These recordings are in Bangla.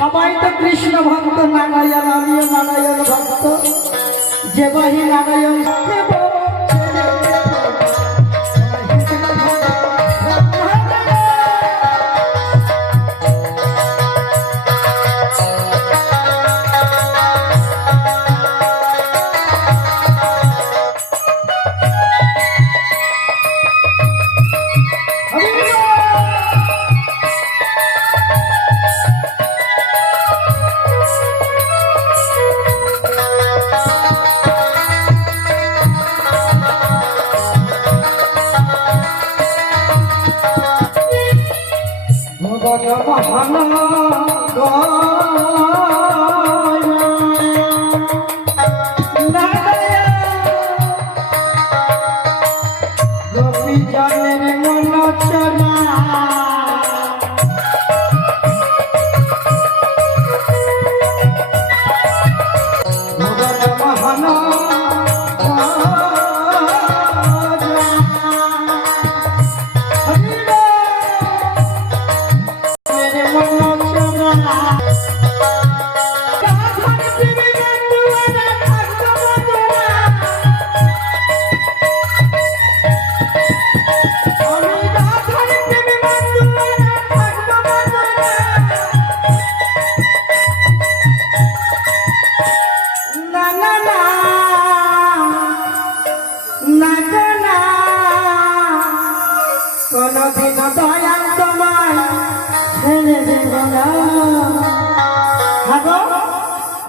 সবাই তো কৃষ্ণ ভক্ত, নারায়ণ, আমিও নারায়ণ ভক্ত। যে বাহি নারায়ণ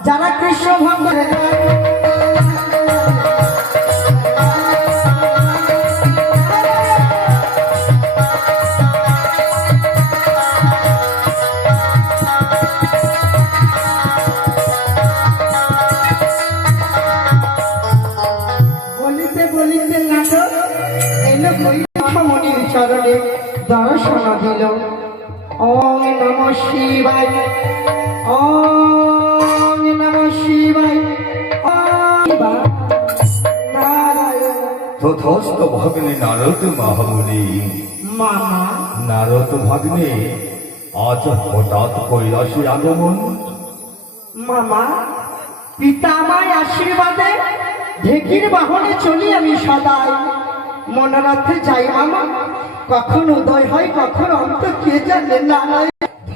যারা কৃষ্ণ ভক্ত বলিতে বলিতে নাটক এলো মনির চরণে দর্শন দিল। ওম নমঃ শিবায়, ওম নমঃ শিবায়। তথস্ত ভগ্নে নারদ মহামুনি। মামা নারদ ভগ্নে আজ হঠাৎ কৈলাসে আগমন। মামা পিতামায় আশীর্বাদে ঢেকির বাহনে চলি আমি সদাই। মনোরথে যাই মামা, কখন উদয় হয় কখন অন্ত কে জানে না।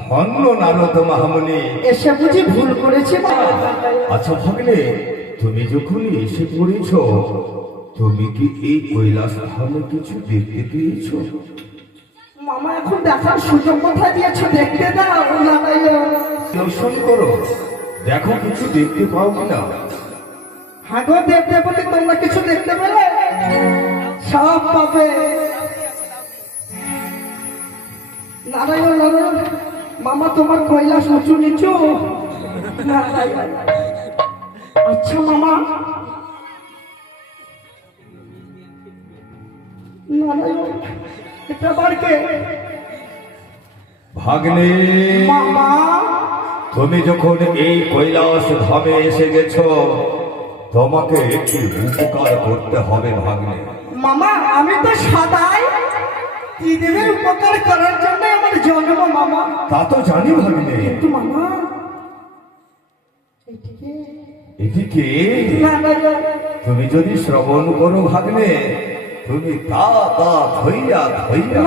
ধন্য নারদ মহামুনি, এসে বুঝি ভুল করেছি? আচ্ছা ভগ্নে, তুমি যখন এসে পড়েছ, তুমি কি এই কৈলাস ধামে কিছু দেখতে পেয়েছ? মামা এখন দেখার সুযোগ কোথায় দিয়েছ? দেখতে দাও। দর্শন করো, দেখো কিছু দেখতে পাও কিনা। হ্যাঁ গো, দেখতে বলি তোমরা কিছু দেখতে পেলে? সব পাবে। নারায়ণ নারায়ণ। মামা তোমার কৈলাস উঁচু নিচু। আচ্ছা মামা, নারায়ণ এটা বাড়কে ভাগ্নে, মামা তুমি যখন এই কৈলাস ধামে এসে গেছ, তোমাকে একটি উপকার করতে হবে ভাগ্নে। মামা আমি তো সদাই পৃথিবীর উপকার করার জন্য আমার জন্ম মামা। তা তো জানি ভাগ্নে, কিন্তু মামা এদিকে নারায়ণ তুমি যদি শ্রবণ করো ভাগ্নে, তুমি তা তা ধৈর্যা ধৈর্যা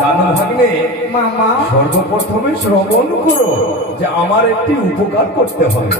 জানো ভাগ্নে, মামা সর্বপ্রথমে শ্রবণ করো যে আমার একটি উপকার করতে হবে।